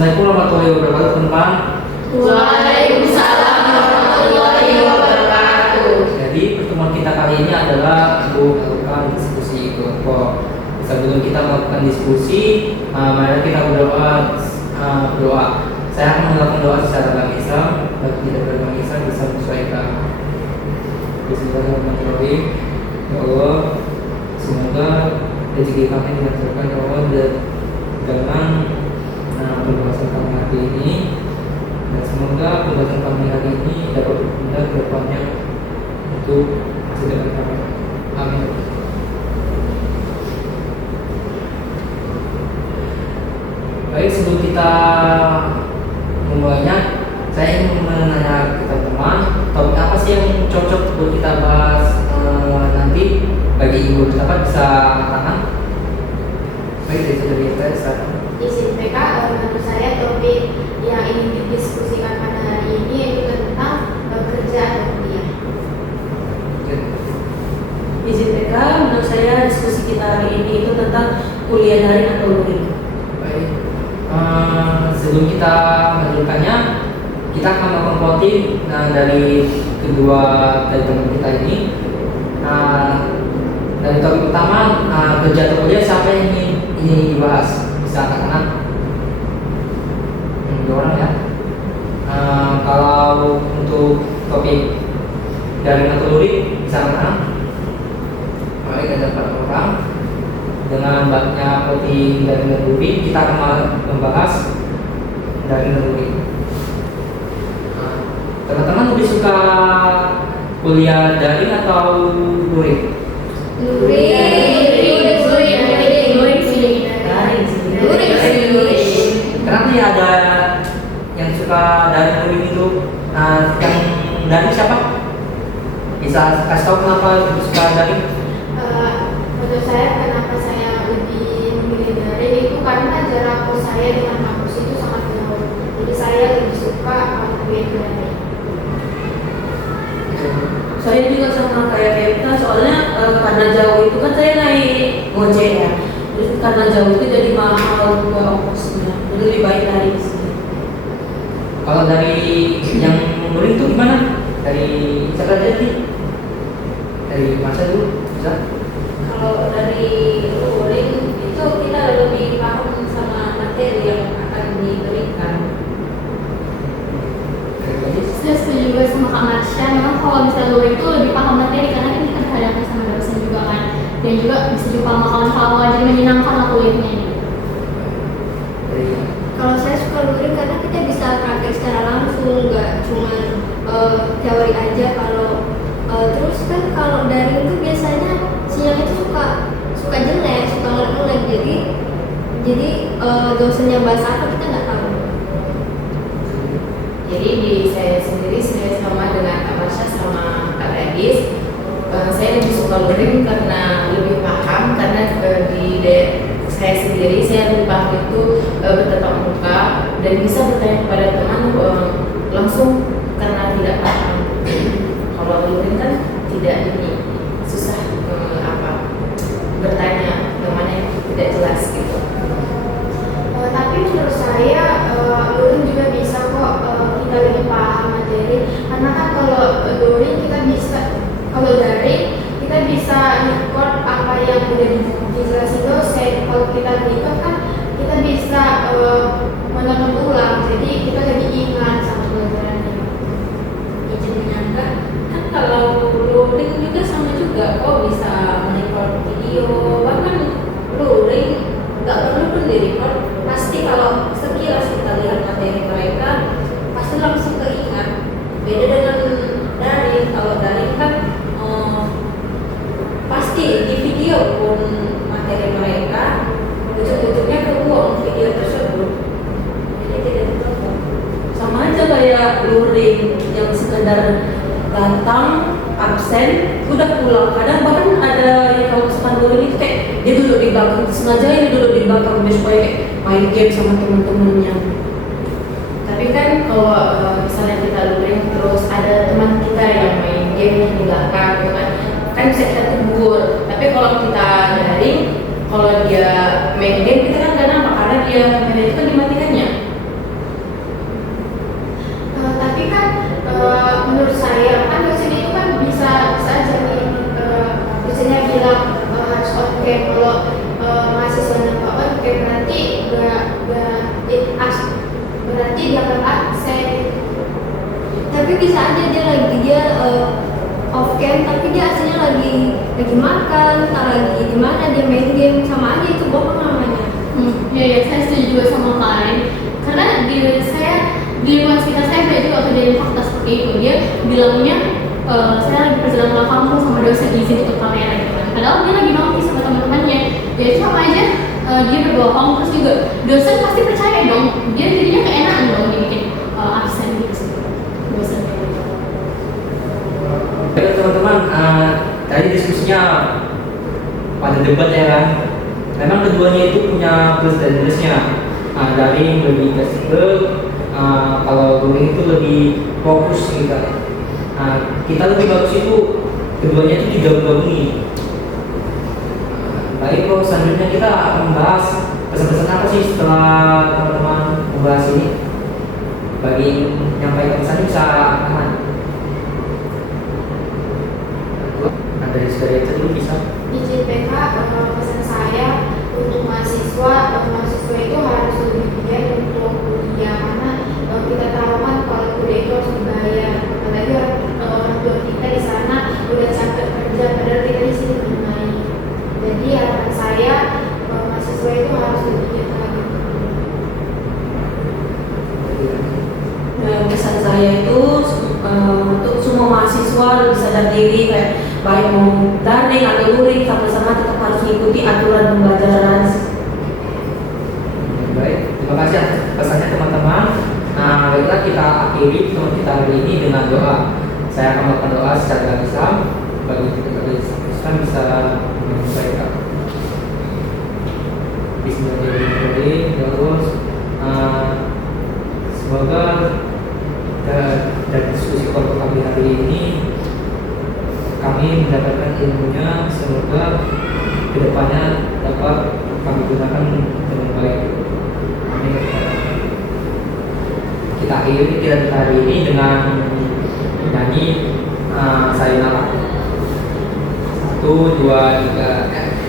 Assalamualaikum warahmatullahi wabarakatuh teman-teman. Waalaikumsalam warahmatullahi wabarakatuh. Jadi pertemuan kita kali ini adalah melakukan diskusi kelompok. Sebelum kita melakukan diskusi, mari kita berdoa. Saya akan melakukan doa secara agama Islam. Bagi tidak beragama Islam bisa menyesuaikan. Bismillahirrahmanirrahim. Ya Allah, semoga rezeki kami dilancarkan ya Allah dengan pembahasan kami hari ini, dan semoga pembahasan kami hari ini dapat berguna ke depannya untuk kesejahteraan kami. Amin. Baik, sebelum kita memulainya, saya ingin menanya ke teman-teman, topik apa sih yang cocok untuk kita bahas nanti bagi ibu dapat bisa tangan. Baik, dari saya start. Izin PK, menurut saya topik yang ingin didiskusikan pada hari ini yaitu tentang kerja dan kuliah. Izin PK, menurut saya diskusi kita hari ini itu tentang kuliah daring atau luring. Baik, sebelum kita melanjutkannya, kita akan melakukan voting dari dari teman kita ini. Dari topik utama, kerja atau kuliah, siapa yang ini dibahas? Bisa angkat dua orang ya. Kalau untuk topik daring atau luring bisa angkat. Baik, ada 4 orang. Dengan banyaknya voting daring dan luring, kita akan membahas daring dan luring. Teman-teman lebih suka kuliah daring atau luring? Karena nih ada yang suka daring luring itu, yang daring siapa? Bisa kasih tahu kenapa suka daring? Menurut saya kenapa saya lebih memilih daring itu karena jarak kos saya dengan kampus itu sangat jauh. Jadi saya lebih suka kuliah daring. Saya juga sama kayak kita, soalnya karena jauh itu kan saya naik gojek ya. Terus karena jauh itu jadi mahal juga ongkosnya. Jadi lebih baik daring sih. Kalau dari yang luring itu gimana? Dari siapa aja sih? Dari masa dulu bisa? Kalau dari luring itu kita lebih paham sama materi yang akan diberikan. Saya setuju juga sama Kak Marsha. Memang kalau misalnya luring itu lebih paham materi karena kan kita berhadapan sama dosen juga kan, dan juga bisa juga paham kawan-kawan, jadi menyenangkan lah kuliahnya ini. Kalau saya suka luring karena kita bisa praktek secara langsung, nggak cuma teori aja. Terus kan kalau daring itu biasanya sinyal itu suka jelek, suka ngelek, jadi dosennya bahas apa kita nggak tahu. Jadi di saya sendiri sama dengan Kak Marsha sama Kak Radis, saya lebih suka luring karena lebih paham, karena saya sendiri saya lebih paham itu bertatap muka dan bisa bertanya kepada teman langsung karena tidak paham. Kalau luring kan tidak susah bertanya temannya tidak jelas gitu. Tapi menurut saya luring juga bisa kok kita lebih paham materi, karena kan kalau luring kalau daring kita bisa record apa yang udah dijelasin dosen. Kalau kita record kan kita bisa menonton ulang, jadi kita lebih ingat sama pelajarannya. Izin menyangka, kan kalau luring juga sama juga kok bisa merecord video, bahkan luring nggak perlu pun direcord, pasti kalau sekilas kita lihat materi mereka pasti langsung keingat. Beda dengan daring, kalau daring kan pasti di video pun materi mereka ujung-ujungnya kebuang video tersebut, jadi tidak ditonton. Sama aja kayak luring yang sekedar datang absen udah pulang. Kadang bahkan ada yang kalau kesukaan luring itu kayak dia duduk di belakang, sengaja ini duduk di belakang biar supaya kayak main game sama teman-temannya. Tapi kan kalau misalnya kita luring terus ada teman kita yang main game di belakang gitu kan bisa kita tegur. Tapi kalau kita daring, kalau dia main game kita kan gak nampak karena dia kamera itu kan dimatikannya. lagi makan, ntar lagi di mana dia main game, sama aja itu bohong namanya. Ya, saya setuju juga sama kalian. Karena di lingkungan sekitar saya banyak juga kejadian fakta seperti itu. Dia bilangnya saya lagi perjalanan ke kampus sama dosen izin untuk kamera gitu kan. Padahal dia lagi nongki sama teman-temannya. Ya itu sama aja dia berbohong, terus juga dosen pasti percaya dong. Dia jadinya keenakan dong dibikin absen gitu sih. Dosen kayak gitu. Baik teman-teman, tadi diskusinya pada debat ya kan. Memang keduanya itu punya plus dan minusnya. Daring lebih fleksibel, kalau luring itu lebih fokus gitu. Kita lebih bagus itu keduanya itu digabung-gabungi. Baik, kok selanjutnya kita akan membahas pesan-pesan apa sih setelah teman-teman membahas ini. Bagi menyampaikan pesan bisa aman. Dari saudara itu dulu bisa. Izin PK, pesan saya untuk mahasiswa itu harus lebih giat untuk kuliah karena kita tahu kan kalau kuliah itu harus dibayar, apalagi orang tua kita di sana udah capek kerja padahal kita di sini bermain. Jadi harapan saya mahasiswa itu harus lebih giat lagi. Pesan saya itu untuk semua mahasiswa lebih sadar diri, kayak baik mau daring atau luring, sama-sama tetap harus mengikuti aturan pembelajaran. Baik, terima kasih atas pesannya teman-teman. Baiklah kita akhiri pertemuan kita hari ini dengan doa. Saya akan melakukan doa secara Islam bagi kita Islam bisa menyampaikan. Bismillahirrahmanirrahim. Ya Allah, semoga dari diskusi kelompok kami hari ini kami mendapatkan ilmunya, semoga kedepannya dapat kami gunakan dengan baik. Amin. Kita akhiri kita hari ini dengan nyanyi Sayonara. 1, 2, 3.